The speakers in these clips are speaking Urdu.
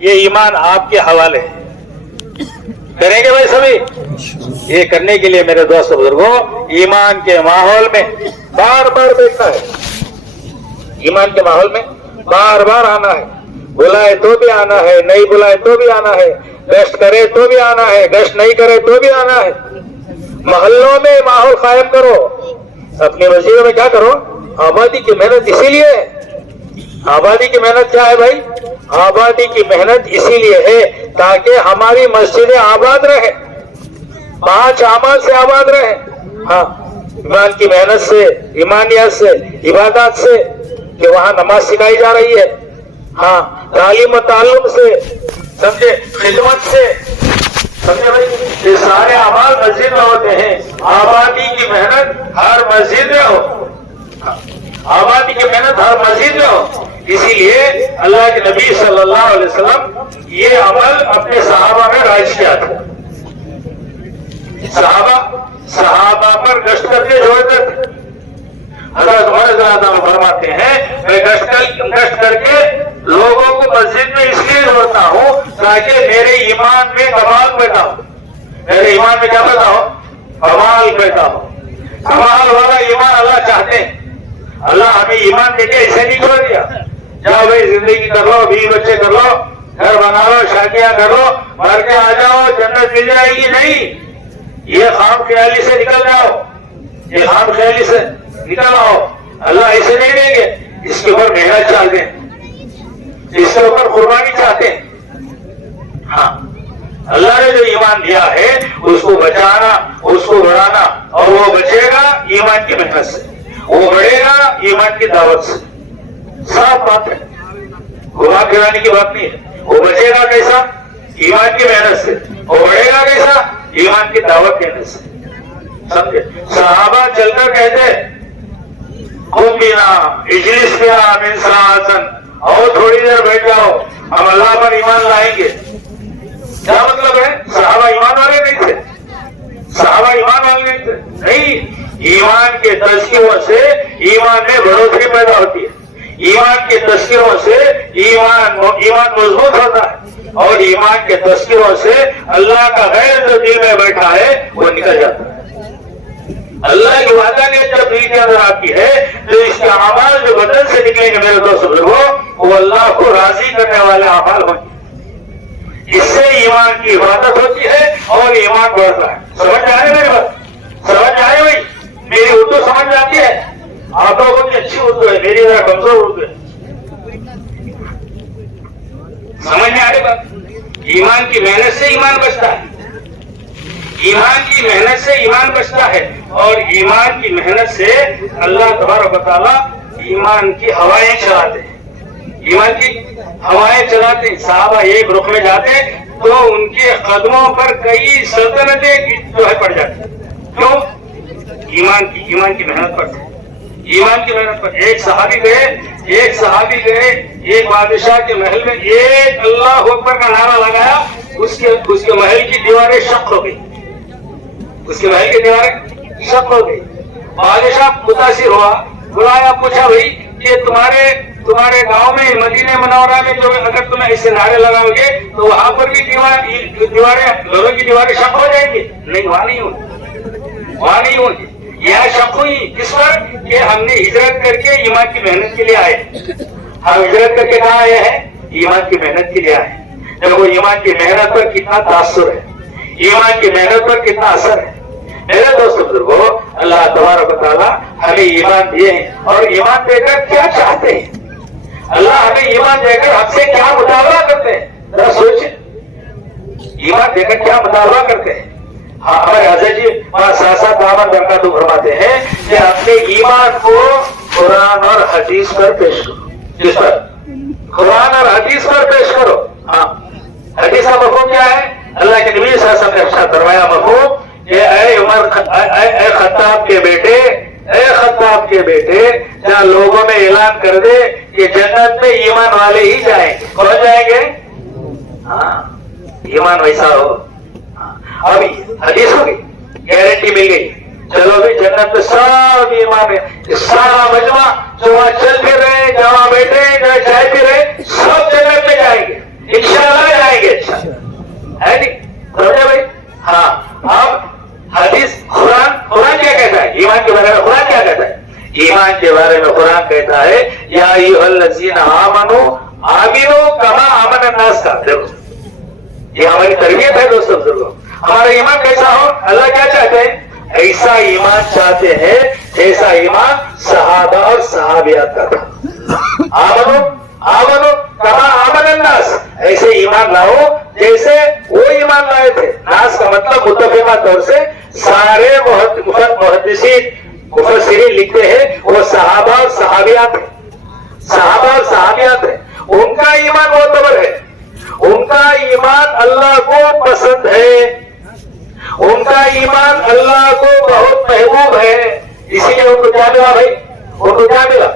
یہ ایمان آپ کے حوالے ہے. کریں گے بھائی سبھی؟ یہ کرنے کے لیے میرے دوست بزرگوں ایمان کے ماحول میں بار بار بیٹھنا ہے. ایمان کے ماحول میں بار بار آنا ہے. بلائے تو بھی آنا ہے, نہیں بلائے تو بھی آنا ہے, گشت کرے تو بھی آنا ہے, گشت نہیں کرے تو بھی آنا ہے. محلوں میں ماحول قائم کرو. اپنی مسجدوں میں کیا کرو؟ آبادی کی محنت اسی لیے ہے. آبادی کی محنت کیا ہے بھائی؟ آبادی کی محنت اسی لیے ہے تاکہ ہماری مسجدیں آباد رہیں, 5 اعمال سے آباد رہیں. ہاں, ایمان کی محنت سے, ایمانیت سے, عبادات سے, کہ وہاں نماز سکھائی جا رہی ہے. ہاں, تعلیم و تعلم سے, سمجھے, خدمت سے, سمجھے بھائی, یہ سارے اعمال مسجد میں ہوتے ہیں. آبادی کی محنت ہر مسجد میں ہو. آبادی کی محنت ہر مسجد میں ہو. اسی لیے اللہ کے نبی صلی اللہ علیہ وسلم یہ عمل اپنے صحابہ میں رائج کیا تھا. صحابہ پر گشت کر کے جوڑتے تھے. حضرت عمر رضی اللہ عنہ فرماتے ہیں میں گشت کر کے لوگوں کو مسجد میں اس لیے جوڑتا ہوں تاکہ میرے ایمان میں کمال پیدا ہو. میرے ایمان میں کیا پیدا ہو؟ کمال پیدا ہو. کمال والا ایمان اللہ چاہتے ہیں. اللہ ہمیں ایمان دے کے ایسے نہیں چھوڑ دیا جاؤ بھائی زندگی کر لو, 20 بچے کر لو, گھر بنا لو, شادیاں کر لو, مر کے آ جاؤ, جنت مل جائے گی. نہیں, یہ خام خیالی سے نکل جاؤ. یہ خام خیالی سے نکل آؤ. اللہ ایسے نہیں دیں گے. اس کے اوپر محنت چاہتے ہیں, اس کے اوپر قربانی چاہتے ہیں. ہاں, اللہ نے جو ایمان دیا ہے اس کو بچانا, اس کو بڑھانا, اور وہ بچے گا ایمان کی محنت سے, وہ بڑھے گا ایمان کی دعوت سے. صاف بات ہے, گھما پھرانے کی بات نہیں ہے. وہ بچے گا کیسا؟ ایمان کی محنت سے. وہ بڑھے گا کیسا؟ ایمان کی دعوت دینے سے. سمجھے؟ صحابہ چل کر کہتے قم بنا اجلس بنا من ساعتن, اور تھوڑی دیر بیٹھ جاؤ, ہم اللہ پر ایمان لائیں گے. کیا مطلب ہے؟ صحابہ ایمان والے نہیں تھے. صحابہ ایمان والے نہیں تھے. نہیں, ایمان کے تذکروں سے ایمان میں بڑھوتری پیدا ہوتی ہے. ایمان کے تذکروں سے ایمان مضبوط ہوتا ہے, اور ایمان کے تذکروں سے اللہ کا غیر جو دل میں بیٹھا ہے وہ نکل جاتا ہے. اللہ کی وعدہ نے جب دل کے اندر آتی ہے تو اس کے اعمال جو بدن سے نکلیں گے میرے دوست بزرگوں وہ اللہ کو راضی کرنے والے اعمال ہوں گے. اس سے ایمان کی عبادت ہوتی ہے اور ایمان بڑھتا ہے. سمجھ آئے میری بات؟ سمجھ آئے بھائی؟ میری اردو سمجھ آتی ہے؟ آپ لوگوں کی اچھی اردو ہے, میری ذرا کمزور اردو ہے. سمجھ میں آ رہی بات؟ ایمان کی محنت سے ایمان بچتا ہے. ایمان کی محنت سے ایمان بچتا ہے, اور ایمان کی محنت سے اللہ تبارک و تعالیٰ ایمان کی ہوائیں چلاتے ہیں. ایمان کی ہوائیں چلاتے ہیں. صحابہ ایک رخ میں جاتے تو ان کے قدموں پر کئی سلطنتیں جو ہے پڑ جاتی. کیوں؟ ایمان کی محنت پر. ایمان کی محنت پر. ایک صحابی گئے ایک بادشاہ کے محل میں, ایک اللہ اکبر کا نعرہ لگایا, اس کے محل کی دیواریں شق ہو گئی. اس کے محل کی دیواریں شق ہو گئی. بادشاہ متاثر ہوا, بلایا, پوچھا بھائی کہ تمہارے گاؤں میں مدینہ منورہ میں جو اگر تمہیں ایسے نعرے لگاؤ گے تو وہاں پر بھی دیواریں گھروں کی دیواریں شق ہو جائیں گی. نہیں, وہاں نہیں ہوگی. یہاں شک ہوئی کس پر کہ ہم نے ہجرت کر کے ایمان کی محنت کے لیے آئے. ہم ہجرت کر کے کہاں آئے ہیں؟ ایمان کی محنت کے لیے آئے. دیکھو ایمان کی محنت پر کتنا تاثر ہے, ایمان کی محنت پر کتنا اثر ہے. میرے دوست بزرگوں, اللہ تبارک و تعالیٰ ہمیں ایمان دیے ہیں, اور ایمان دے کر کیا چاہتے ہیں؟ اللہ ہمیں ایمان دے کر ہم سے کیا مطالبہ کرتے ہیں؟ ذرا سوچیں, ایمان دے کر کیا مطالبہ کرتے ہیں؟ ہمارے حضرت جی سیاست دامن برکات فرماتے ہیں کہ اپنے ایمان کو قرآن اور حدیث پر پیش کرو. کس پر؟ قرآن اور حدیث پر پیش کرو. ہاں, حدیث کا مفہوم کیا ہے؟ اللہ کے نبی صلی اللہ علیہ وسلم نے ارشاد فرمایا مفہوم کہ اے خطاب کے بیٹے جہاں لوگوں میں اعلان کر دے کہ جنت میں ایمان والے ہی جائیں. کون جائیں گے؟ ہاں, ایمان ویسا ہو. ابھی حدیث ہو گئی, گارنٹی مل گئی, چلو بھی جنت میں سب ایمان ہے. سارا مجمع جو وہاں چل پھر رہے, جہاں بیٹھے, جہاں چائے پی رہے, سب جنت میں جائیں گے انشاءاللہ. بارے میں قرآن کہتا ہے یا ایھا آمنو آمنو کما آمن الناس کا. دیکھو یہ ہماری تربیت ہے دوستوں بزرگوں. ہمارا ایمان کیسا ہو؟ اللہ کیا چاہتے ہیں؟ ایسا ایمان چاہتے ہیں جیسا ایمان صحابہ اور صحابیات کا تھا. آمنو آمنو کما آمن الناس، ایسے ایمان لاؤ جیسے وہ ایمان لائے تھے. ناس کا مطلب متفقہ طور سے سارے محدثین مفسرین لکھتے ہیں وہ صحابہ اور صحابیات ہیں. صحابہ اور صحابیات ہیں. ان کا ایمان معتبر ہے، ان کا ایمان اللہ کو پسند ہے، ان کا ایمان اللہ کو بہت محبوب ہے. اسی لیے ان کو کیا ملا بھائی؟ ان کو کیا ملا؟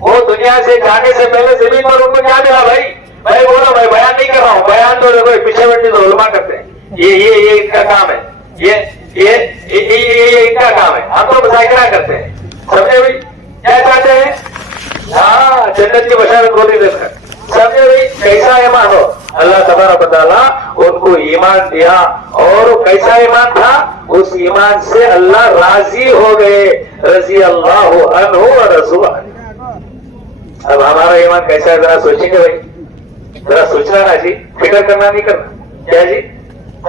وہ دنیا سے جانے سے پہلے زمین پر ان کو کیا ملا بھائی؟ میں بولا میں بیان نہیں کر رہا ہوں، بیان تو دیکھو پیچھے بیٹھے تو علماء کرتے ہیں. یہ ان کا کام ہے، یہ ان کا کام ہے. ہم تو مذاکرہ کرتے ہیں. سمجھے بھائی کیا چاہتے ہیں؟ ہاں جنت کی بشارت بولی دے کر. سمجھے بھائی کیسا ایمان ہو؟ اللہ تبارک و تعالیٰ ان کو ایمان دیا اور کیسا ایمان تھا؟ اس ایمان سے اللہ راضی ہو گئے. رضی اللہ عنہ ورضوا عنہ. اب ہمارا ایمان کیسا ہے ذرا سوچیں گے بھائی؟ ذرا سوچنا نا جی، فکر کرنا نہیں کرنا. کیا جی؟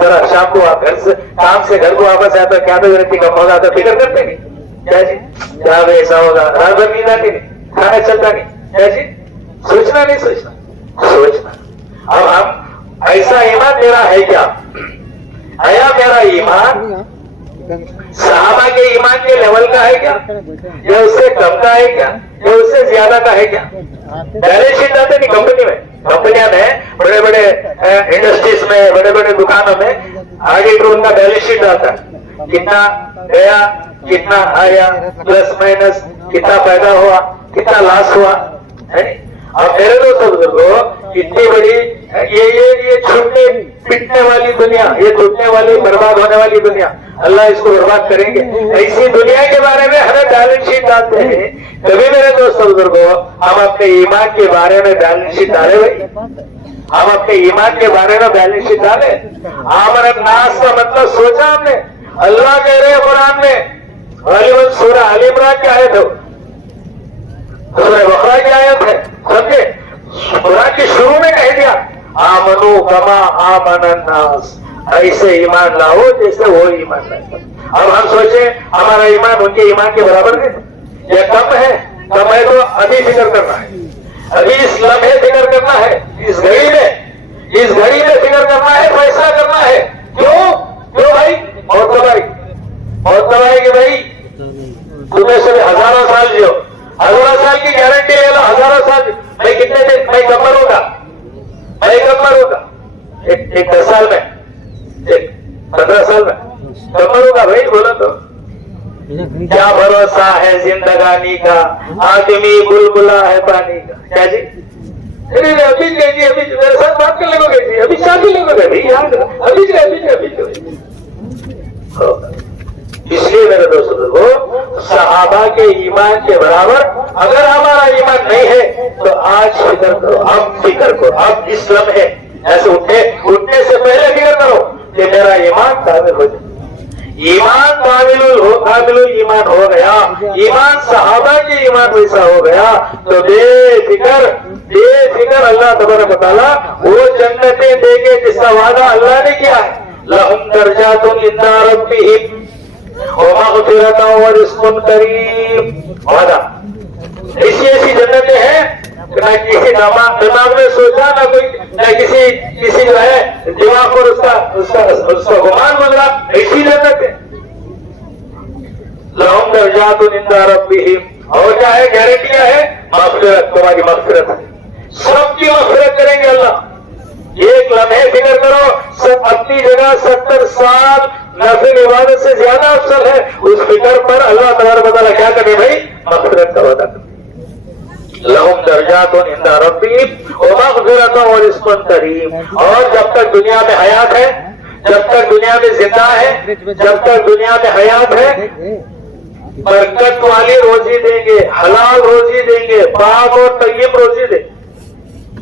ذرا شام کو آپ گھر سے کام سے گھر کو واپس آتا کیا تو ضرورت کم ہو جاتا، فکر کرتے نہیں. کیا جی کیا ایسا ہوگا؟ رات بھر نیند آتی نہیں، کھانا چلتا نہیں. کیا جی سوچنا نہیں سوچنا سوچنا. اب ہم ایسا ایمان میرا ہے کیا؟ آیا میرا ایمان صحابہ کے ایمان کے لیول کا ہے کیا؟ یا اس سے کم کا ہے کیا؟ یا اس سے زیادہ کا ہے کیا؟ بیلنس شیٹ آتے نہیں کمپنی میں، کمپنیاں میں بڑے بڑے انڈسٹریز میں بڑے بڑے دکانوں میں آڈیٹر ان کا بیلنس شیٹ آتا ہے. کتنا گیا، کتنا آیا، پلس مائنس، کتنا پیدا ہوا، کتنا لاس ہوا. اور میرے دوستوں بزرگوں اتنی بڑی یہ چھوٹنے پٹنے والی دنیا، یہ ٹوٹنے والی برباد ہونے والی دنیا، اللہ اس کو برباد کریں گے. ایسی دنیا کے بارے میں ہمیں بیلنس شیٹ ڈالتے ہیں. کبھی میرے دوستوں بزرگوں ہم اپنے ایمان کے بارے میں بیلنس شیٹ ڈالے بھائی؟ ہم اپنے ایمان کے بارے میں بیلنس شیٹ ڈالے. آمن الناس کا مطلب سوچا ہم نے؟ اللہ کہہ رہے ہیں قرآن میں غالباً سورہ آل عمران کی آیت ہو، سورہ بقرہ کی آیت ہے. سمجھے؟ قرآن کی شروع میں کہہ دیا آمنو کما آمن الناس، ایسے ایمان لاؤ جیسے وہ ایمان لائے. اب ہم سوچیں ہمارا ایمان ان کے ایمان کے برابر ہے یا کم ہے؟ کم ہے تو ابھی فکر کرنا ہے، ابھی اس لمحے فکر کرنا ہے، اس گھڑی میں فکر کرنا ہے، فیصلہ کرنا ہے. کیوں بھائی؟ بہت دبائی کہ بھائی تمہیں سے ہزاروں سال جیو، ہزاروں سال کی گارنٹی لے لو. ہزاروں سال میں کتنے دن میں کب مروں گا؟ ایک 10 سال میں، ایک 15 سال میں کب مروں گا بھائی؟ بولو تو کیا بھروسہ ہے زندگانی کا، آدمی بلبلا ہے پانی کا. کیا جی؟ ابھی میرے ساتھ بات کر لگو گے جی، ابھی شادی لگو گے بھائی، ابھی. اس لیے میرے دوستوں صحابہ کے ایمان کے برابر اگر ہمارا ایمان نہیں ہے تو آج فکر کرو، اب فکر کرو، اب اس لمحے ایسے اٹھنے سے پہلے فکر کرو کہ میرا ایمان کامل ہو جائے. ایمان کامل ایمان ہو گیا، ایمان صحابہ کے ایمان ویسا ہو گیا تو بے فکر اللہ تبارک و تعالیٰ وہ جنتیں دے گے جس کا وعدہ اللہ نے کیا ہے. لہم درجات عند ربہم ومغفرۃ ورزق کریم. وعدہ ایسی جنتیں ہیں نہ کسی دماغ میں سوچا، نہ کسی جو ہے دماغ پر اس کا گمان گزرا. ایسی جنتیں لہم درجات عند ربہم، اور کیا ہے؟ گارنٹیاں ہے مغفرت، تمہاری مغفرت ہے، سب کی مغفرت کریں گے اللہ. ایک لمحے فکر کرو، سب اپنی جگہ 70 سال نفل عبادت سے زیادہ افضل ہے. اس فکر پر اللہ تبارک و تعالیٰ کیا کرے بھائی؟ مغفرت کا وعدہ کرے. لہم درجات عند ربہم ومغفرۃ ورزق کریم. اور جب تک دنیا میں حیات ہے، جب تک دنیا میں زندہ ہے، جب تک دنیا میں حیات ہے، برکت والی روزی دیں گے، حلال روزی دیں گے، پاک اور طیب روزی دیں گے.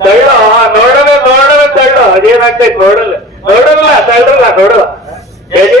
ನೋಡಲ್ಲ ತಳ್ಳು, ಅದೇನಾಗ್ತೈತೆ ನೋಡಲ್ಲ ಹೇಳಿ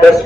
10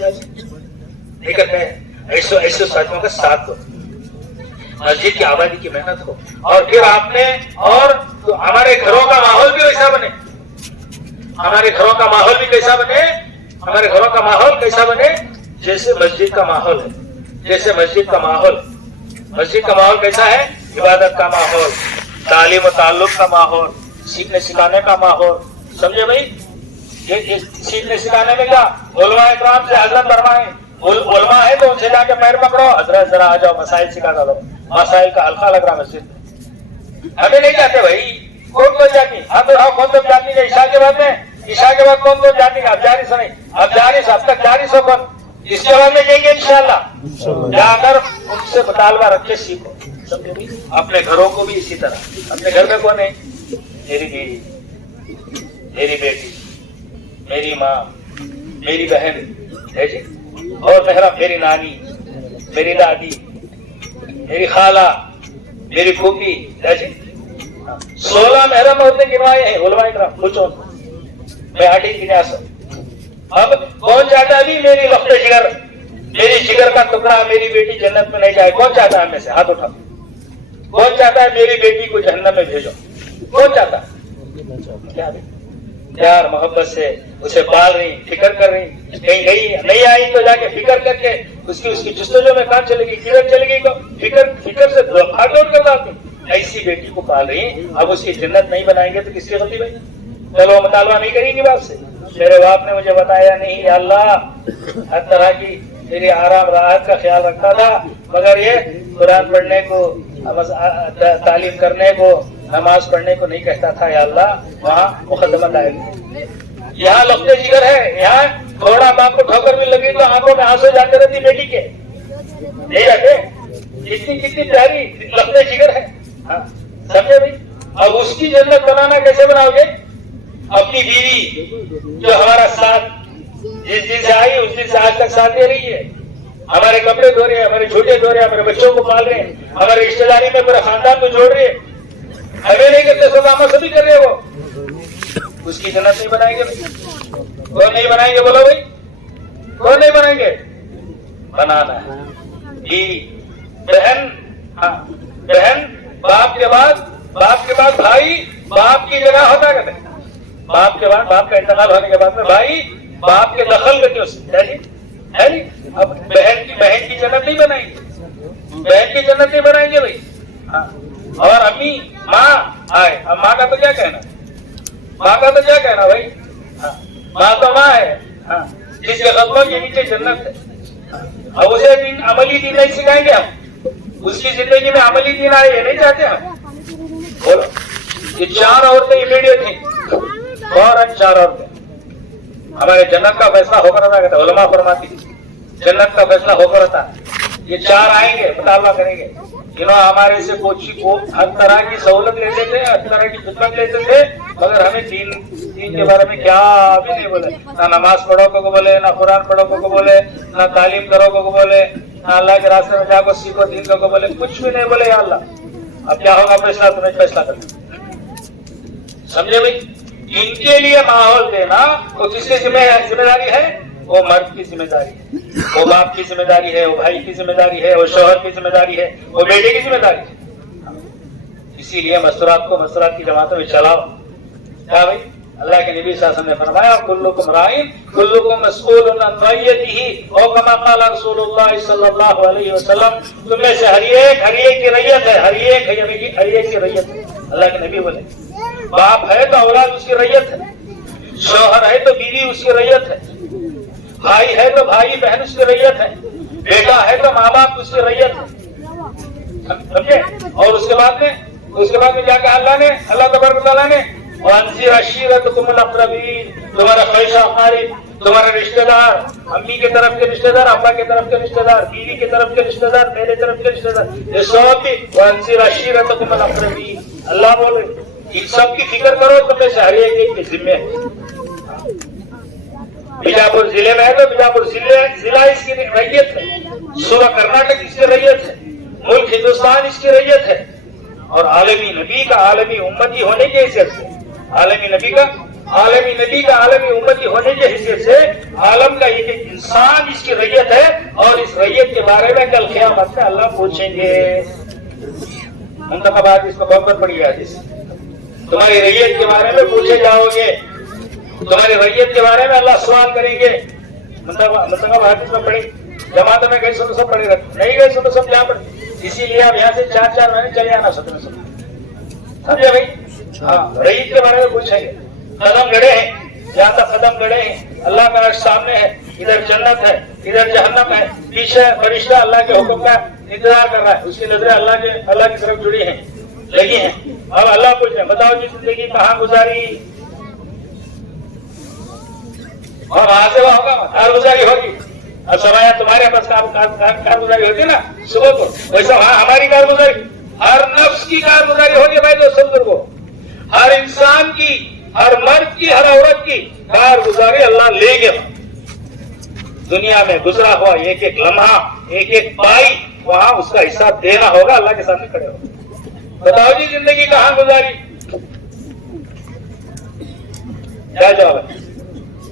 نہیں کرتے ہیں. ایسے ساتھیوں کا ساتھ دو, مسجد کی آبادی کی محنت ہو, اور پھر آپ نے اور ہمارے گھروں کا ماحول بھی ویسا بنے. ہمارے گھروں کا ماحول بھی کیسا بنے, ہمارے گھروں کا ماحول کیسا بنے جیسے مسجد کا ماحول ہے. جیسے مسجد کا ماحول, مسجد کا ماحول کیسا ہے؟ عبادت کا ماحول, تعلیم و تعلق کا ماحول, سیکھنے سکھانے کا ماحول. سمجھے بھائی؟ یہ سیکھنے سکھانے میں کیا علماء اکرام سے حضرت فرمائیں, علماء ہے تو ان سے جا کے پیر پکڑو, حضرت ذرا آ جاؤ مسائل سکھا دو. مسائل کا حلقہ لگ رہا مسجد میں. ہمیں نہیں جاتے بھائی. کون کون جاتی؟ ہم کون کون جاتی ہے عشاء کے بعد میں؟ عشاء کے بعد کون کون جاتی ہے؟ اب جاری سو نہیں, اب جاری سو, اب تک جاری سو کون, اس کے بعد میں جائیں گے انشاءاللہ. جا کر ان سے مطالبہ رکھ کے سیکھو. اپنے گھروں کو بھی اسی طرح. اپنے گھر میں کون ہے؟ میری بیوی, میری بیٹی, میری ماں, میری بہن ہے جی, اور محرم میری نانی, میری دادی, میری خالہ, میری پھوپھی ہے جی. 16 محرم ہوتے گنوائے ہیں علماء کرام. پوچھو میں ہٹی کی نیاست. اب کون چاہتا ہے ابھی میری لخت جگر, میری جگر کا ٹکڑا میری بیٹی جنت میں نہیں جائے؟ کون چاہتا ہے ہم میں سے؟ ہاتھ اٹھا. کون چاہتا ہے میری بیٹی کو جہنم میں بھیجو؟ کون چاہتا ہے؟ کیا پیار محبت سے اسے پال رہی, فکر کر رہی, کہیں گئی نہیں آئی تو جا کے فکر کر کے اس کی جستجو میں کہاں چلے گی, کدھر چلے گی, تو فکر سے بھاگ دوڑ کر لاتی. ایسی بیٹی کو پال رہی, اب اس کی جنت نہیں بنائیں گے تو کس کی غلطی بھائی؟ چلو مطالبہ نہیں کریں گی باپ سے. میرے باپ نے مجھے بتایا نہیں, یا اللہ ہر طرح کی میری آرام راحت کا خیال رکھتا تھا, مگر یہ قرآن پڑھنے کو, تعلیم کرنے کو, نماز پڑھنے کو نہیں کہتا تھا. یا اللہ وہاں مقدمت آئے گی. یہاں لفظ جگر ہے, یہاں تھوڑا باپ کو ٹھوکر بھی لگی تو آنکھوں میں آنسو جاتے رہتی بیٹی کے, نہیں جاتے؟ کتنی پیاری لفظ جگر ہے. سمجھے بھائی؟ اب اس کی جنت بنانا کیسے بناؤ گے؟ اپنی بیوی جو ہمارا ساتھ جس دن سے آئی اس دن سے آج تک ساتھ دے رہی ہے, ہمارے کپڑے دھو رہے ہیں, ہمارے جھوٹے دھو رہے ہیں, ہمارے بچوں کو پال رہے ہیں, ہمارے رشتے داری میں پورے خاندان کو جوڑ رہے ہیں. ہمیں نہیں کرتے سب ہم سبھی کر رہے ہیں. وہ اس کی جنت نہیں بنائیں گے. کون نہیں بنائیں گے بولو بھائی؟ کون نہیں بنائیں گے؟ بنانا ہے. بیوی, بہن, بہن باپ کے بعد بھائی, باپ کی جگہ ہوتا ہے. باپ کے بعد, باپ کا انتقال ہونے کے بعد میں بھائی باپ کے دخل کرتے ہے جی. اب بہن کی جنت نہیں بنائیں گے, بہن کی جنت نہیں بنائیں گے بھائی. اور امی, ماں آئے, اب ماں کا تو کیا کہنا, ماں کا تو کیا کہنا بھائی. ماں تو ماں ہے, جس کے قدموں کے نیچے جنت ہے. اب اسے عملی دین نہیں سکھائیں گے ہم, اس کی زندگی میں عملی دین آئے یہ نہیں چاہتے ہم. بولو, یہ 4 عورتیں امیڈیٹ تھیں, فوراً 4 عورتیں. ہمارے جنت کا فیصلہ ہو کر رہتا ہے, علماء فرماتی جنت کا فیصلہ ہو کر رہتا ہے. یہ 4 آئیں گے, مطالبہ کریں گے, جنہوں ہمارے سے کوچی کو ہر طرح کی سہولت لیتے تھے, ہر طرح کی خدمت لیتے تھے, مگر ہمیں دین کے بارے میں کیا بھی نہیں بولے. نہ نماز پڑھو کو بولے, نہ قرآن پڑھو کو بولے, نہ تعلیم کرو کو بولے, نہ اللہ کے راستے میں جا کو سیکھو دین کو بولے, کچھ بھی نہیں بولے. یا اللہ اب کیا ہوگا فیصلہ تمہیں فیصلہ کرنا. سمجھے بھائی؟ ان کے لیے ماحول دینا وہ کس کی ذمہ داری ہے؟ وہ مرد کی ذمہ داری ہے, وہ باپ کی ذمہ داری ہے, وہ بھائی کی ذمہ داری ہے, وہ شوہر کی ذمہ داری ہے, وہ بیٹے کی ذمہ داری ہے. اسی لیے مستورات کو مستورات کی جماعتوں میں چلاؤ. کیا بھائی؟ اللہ کے نبی صلی اللہ علیہ وسلم نے فرمایا کلکم راعٍ کلکم مسئول عن رعیتہ, او کما قال رسول اللہ صلی اللہ علیہ وسلم, تم میں سے ہر ایک کی رعیت ہے, ہر ایک کی رعیت ہے. اللہ کے نبی بولے باپ ہے تو اولاد اس کی رعیت ہے, شوہر ہے تو بیوی اس کی رعیت ہے, بھائی ہے تو بھائی بہن اس کی رعیت ہے, بیٹا ہے تو ماں باپ اس کی رعیت ہے. سمجھے؟ اور اس کے بعد میں کیا کہا اللہ تبارک و تعالیٰ نے, وانذر عشیرتکم الاقربین, تمہارا خواہشہ اقارب, تمہارے رشتہ دار, امی کے طرف کے رشتہ دار, ابا کے طرف کے رشتہ دار, بیوی کے طرف کے رشتہ دار, میرے طرف کے رشتہ دار, یہ سب بھی وانذر عشیرتکم الاقربین. اللہ بولے ان سب کی فکر کرو, تم میں سے ہر ایک کے ذمہ ہے. بیجاپور ضلع میں ہے تو بیجاپور ضلع اس کی رعیت ہے, صوبہ کرناٹک اس کی رعیت ہے, ملک ہندوستان اس کی رعیت ہے. اور عالمی نبی کا عالمی امتی ہونے کی حیثیت سے, عالمی نبی کا عالمی نبی کا عالمی امتی ہونے کے حیثیت سے عالم کا ایک ایک انسان اس کی ریت ہے، اور اس ریت کے بارے میں کل قیامت میں اللہ پوچھیں گے۔ منتخب حدیث میں بہت بڑی حدیث، تمہاری ریت کے بارے میں پوچھے جاؤ گے، تمہاری ریت کے بارے میں اللہ سوال کریں گے۔ منتخب حدیث میں پڑھی، جماعت میں گئی سو تو سب پڑے رہتے، نہیں گئے سو تو سب جہاں پڑے، اسی لیے آپ یہاں سے 4 مہینے چلے آنا سکتے، سمجھے بھائی؟ ہاں، ریت کے بارے میں پوچھیں گے۔ قدم گڑے ہیں، جہاں تک قدم گڑے ہیں اللہ کا عرش سامنے ہے، ادھر جنت ہے، ادھر جہنم ہے، پیچھے فرشتہ اللہ کے حکم کا انتظار کر رہا ہے، اس کی نظریں اللہ کی طرف جڑی ہیں، لگی ہیں۔ اب اللہ پوچھ رہے ہیں بتاؤ جی زندگی کہاں گزاری، اور وہاں سے وہ ہوگا کارگزاری ہوگی۔ اب سمایا تمہارے پاس کارگزاری ہوتی نا صبح کو، ویسا وہاں ہماری کارگزاری، ہر نفس کی کارگزاری ہوگی بھائی دوستوں بزرگوں، ہر انسان کی، ہر مرد کی، ہر عورت کی کارگزاری اللہ لے گے۔ دنیا میں گزرا ہوا ایک ایک لمحہ، ایک ایک پائی، وہاں اس کا حساب دینا ہوگا، اللہ کے سامنے کھڑے ہوگا۔ بتاؤ جی زندگی کہاں گزاری، کیا جواب ہے؟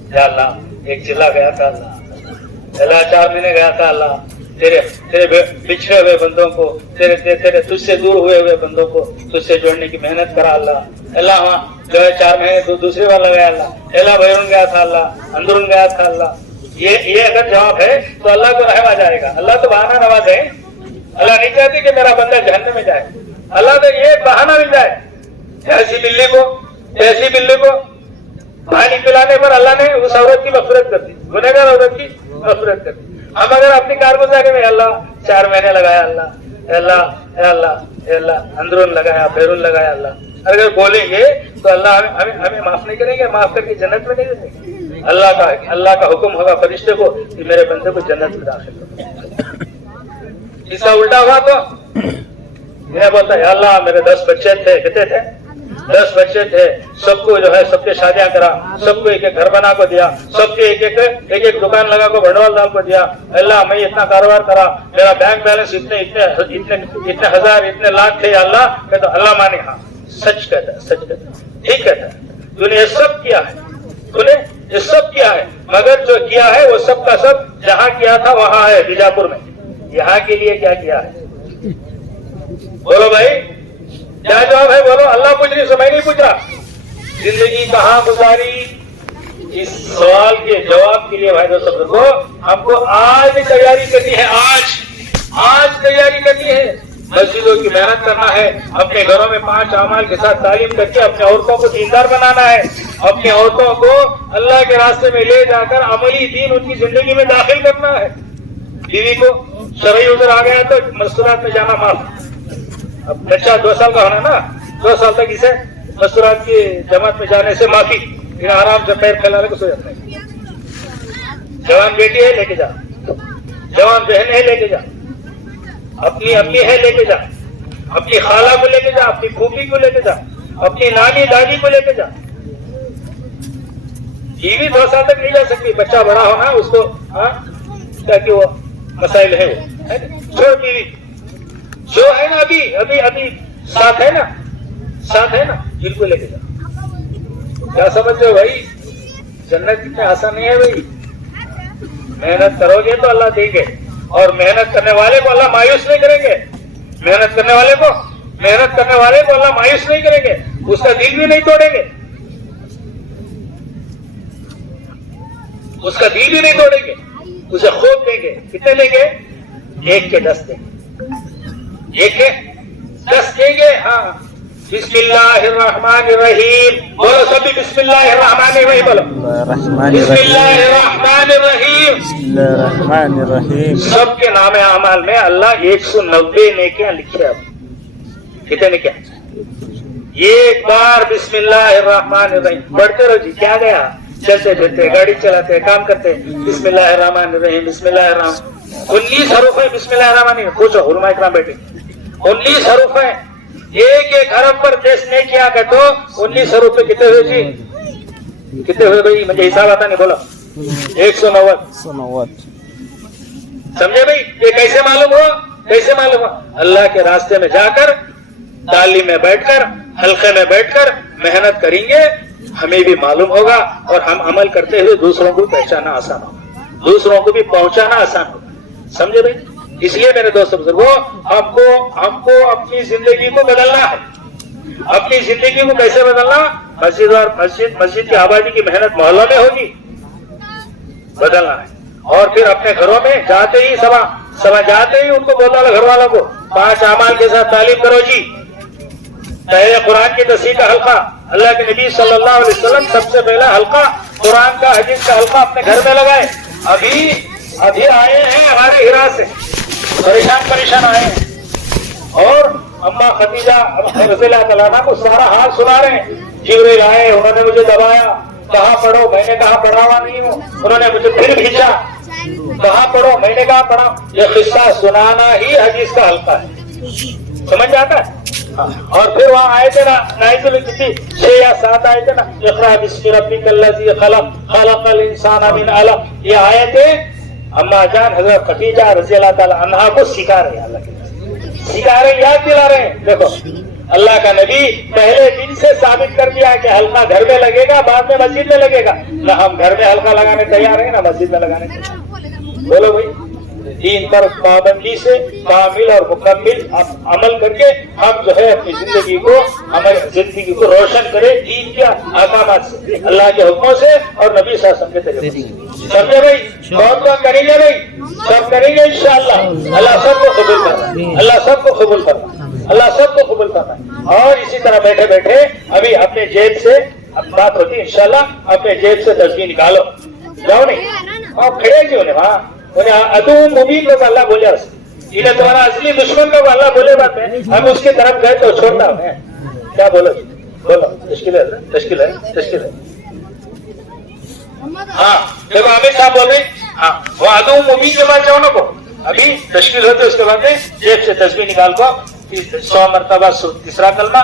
یا اللہ ایک چلا گیا تھا، اللہ 4 مہینے گیا تھا، اللہ تیرے بچھڑے ہوئے بندوں کو، تیرے تجھ سے دور ہوئے بندوں کو تجھ سے جوڑنے کی محنت کرا اللہ وہاں جو ہے 4 مہینے دوسری بار لگایا اللہ بیرون گیا تھا، اللہ اندرون گیا تھا، اللہ یہ اگر جواب ہے تو اللہ کو رحم آ جائے گا۔ اللہ تو بہانہ نواز ہے، اللہ نہیں چاہتی کہ میرا بندہ جہنم میں جائے، اللہ تو یہ بہانہ مل جائے۔ ایسی بلی کو پانی پلانے پر اللہ نے اس عورت کی مغفرت کر دی، گنہگار عورت کی مغفرت کر دی۔ ہم اگر اپنی کارگزاری میں اللہ 4 مہینے لگایا، اللہ اندرون لگایا، بیرون لگایا، اللہ اگر بولیں گے تو اللہ ہمیں معاف نہیں کریں گے، معاف کر کے جنت میں نہیں دیں گے۔ اللہ کا حکم ہوگا فرشتے کو کہ میرے بندے کو جنت میں داخل کرو۔ اس کا الٹا ہوا تو یہ بولتا ہے اللہ میرے 10 بچے تھے، کتنے تھے؟ 10 بچے تھے، سب کو جو ہے سب کے شادیاں کرا، سب کو ایک ایک گھر بنا کو دیا، سب کے ایک دکان لگا کو بھنڈوال ڈال کو دیا۔ اللہ میں اتنا کاروبار کرا، میرا بینک بیلنس اتنے ہزار اتنے لاکھ تھے، یا اللہ کہ تو اللہ مانے ہاں سچ کہتا ہے، سچ کہتا ہے، ٹھیک کہتا ہے، تو نے یہ سب کیا ہے، تو نے یہ سب کیا ہے، مگر جو کیا ہے وہ سب کا سب جہاں کیا تھا وہاں ہے بیجاپور میں، یہاں کے لیے کیا کیا ہے؟ بولو بھائی کیا جواب ہے؟ بولو۔ اللہ پوچھ رہی، میں نہیں پوچھ رہا زندگی کہاں گزاری۔ اس سوال کے جواب کے لیے بھائی دوستوں کو ہم کو آج تیاری کرنی ہے، آج تیاری کرنی ہے، مسجدوں کی محنت کرنا ہے، اپنے گھروں میں 5 اعمال کے ساتھ تعلیم کر کے اپنے عورتوں کو دیندار بنانا ہے، اپنی عورتوں کو اللہ کے راستے میں لے جا کر عملی دین ان کی زندگی میں داخل کرنا ہے۔ بیوی کو شرعی عذر آ گیا تو مستورات میں جانا معاف۔ اب بچہ 2 سال کا ہونا نا، 2 سال تک اسے مستورات کی جماعت میں جانے سے معافی، پھر آرام سے پیر پھیلا لے کے سو جاتا ہے۔ جوان بیٹی ہے لے کے جا، جوان بہن ہے لے کے جا، اپنی امی ہے لے کے جا، اپنی خالہ کو لے کے جا، اپنی پھوپھی کو لے کے جا، اپنی نانی دادی کو لے کے جا۔ بیوی 2 سال تک نہیں جا سکتی، بچہ بڑا ہونا اس کو کیا کہ وہ مسائل ہے، چھوڑ بیوی جو ہے نا ابھی ساتھ ہے نا جن کو لے کے جا۔ کیا سمجھتے ہو بھائی؟ جنت اتنے آسان نہیں ہے بھائی، محنت کرو گے تو اللہ دیں گے، اور محنت کرنے والے کو اللہ مایوس نہیں کریں گے، محنت کرنے والے کو اللہ مایوس نہیں کریں گے، اس کا دل بھی نہیں توڑیں گے، اسے خوب دیں گے۔ کتنے دیں گے؟ 1 کے 10 دیں گے، 1 کے 10 دیں گے۔ ہاں بسم اللہ الرحمن الرحیم بولو سبھی، بسم اللہ الرحمن الرحیم بولو، بسم اللہ الرحمن الرحیم۔ سب کے نام اعمال میں اللہ 190 نیکیاں لکھی ہے۔ کتنے نیکیاں؟ ایک بار بسم اللہ الرحمن الرحیم پڑھتے رہو جی، کیا گیا؟ چلتے پھرتے، گاڑی چلاتے، کام کرتے، بسم اللہ الرحمن الرحیم، بسم اللہ الرحمن۔ 19 حروف ہے بسم اللہ الرحمن الرحیم، پوچھو علماء اکرام بیٹھے، 19 حروف ہے، ایک حرف پر دیش نہیں کیا کہ تو 19 حروف پہ کتنے ہوئے جی؟ کتنے ہوئے بھائی؟ مجھے حساب آتا نہیں، بولا 190۔ سمجھے بھائی؟ یہ کیسے معلوم ہوا؟ اللہ کے راستے میں جا کر، تعلیم میں بیٹھ کر، حلقے میں بیٹھ کر محنت کریں گے، ہمیں بھی معلوم ہوگا اور ہم عمل کرتے ہوئے دوسروں کو پہچاننا آسان ہوگا, دوسروں کو بھی پہنچانا آسان ہوگا. سمجھے بھائی؟ اس لیے میرے دوست بزرگوں, ہم کو اپنی زندگی کو بدلنا ہے. اپنی زندگی کو کیسے بدلنا؟ مسجد کی آبادی کی محنت محلوں میں ہوگی, بدلنا ہے. اور پھر اپنے گھروں میں جاتے ہی سبا جاتے ہی ان کو بولنا گھر والوں کو 5 اعمال کے ساتھ تعلیم کرو جی. پہلے قرآن کی تصحیح کا حلقہ, اللہ کے نبی صلی اللہ علیہ وسلم سب سے پہلا حلقہ قرآن کا حدیث کا حلقہ اپنے گھر میں لگائے. ابھی آئے ہیں ہمارے ہرا سے, پریشان آئے ہیں, اور اما خدیجہ رضی اللہ تعالیٰ عنہا کو سارا حال سنا رہے ہیں. جبریل آئے, انہوں نے مجھے دبایا, کہاں پڑھو, میں نے کہا پڑھا ہوا نہیں ہوں. انہوں نے مجھے پھر بھیجا, کہاں پڑھو, میں نے کہا پڑھا. یہ قصہ سنانا ہی حدیث کا حلقہ ہے. سمجھ جاتا ہے؟ اور پھر وہاں آئے تھے نا, 6 یا 7 آئے تھے نا, اقرأ باسم ربک الذی خلق خلق الانسان من علق. یہ آئے تھے اما جان حضرت خدیجہ رضی اللہ تعالیٰ عنہا کو سکھا رہے ہیں, اللہ کے سکھا رہے, یاد دلا رہے ہیں. دیکھو اللہ کا نبی پہلے دن سے ثابت کر دیا کہ حلقہ گھر میں لگے گا, بعد میں مسجد میں لگے گا. نہ ہم گھر میں حلقہ لگانے تیار ہیں, نہ مسجد میں لگانے تیار. بولو بھائی, دین پر پابندی سے کامل اور مکمل عمل کر کے ہم جو ہے اپنی زندگی کو, ہماری زندگی کو روشن کرے دین کے احکامات سے, اللہ کے حکموں سے اور نبی صلی اللہ علیہ وسلم کے طریقے سے. سمجھے بھائی؟ بہت کریں گے بھائی, سب کریں گے انشاءاللہ. اللہ سب کو قبول کرنا, اللہ سب کو قبول کرنا, اللہ سب کو قبول کرنا. اور اسی طرح بیٹھے بیٹھے ابھی اپنے جیب سے بات ہوتی ہے انشاءاللہ, اپنے جیب سے تسبیح نکالو. جاؤ نہیں اور کھڑے کیوں نہیں, وہاں ادو مبین کو اللہ بولے, انہیں تمہارا اصلی دشمن کو اللہ بولے بات ہے, ہم اس کی طرف گئے تو چھوڑنا ہے. کیا بولو تشکیل ہے. ہاں دیکھو امیر صاحب بول رہے, ہاں وہ ادو مبین کے بعد جاؤ نا کو, ابھی تشکیل ہوتے اس کے بعد جیب سے تسبیح نکال کو 100 مرتبہ تیسرا کلمہ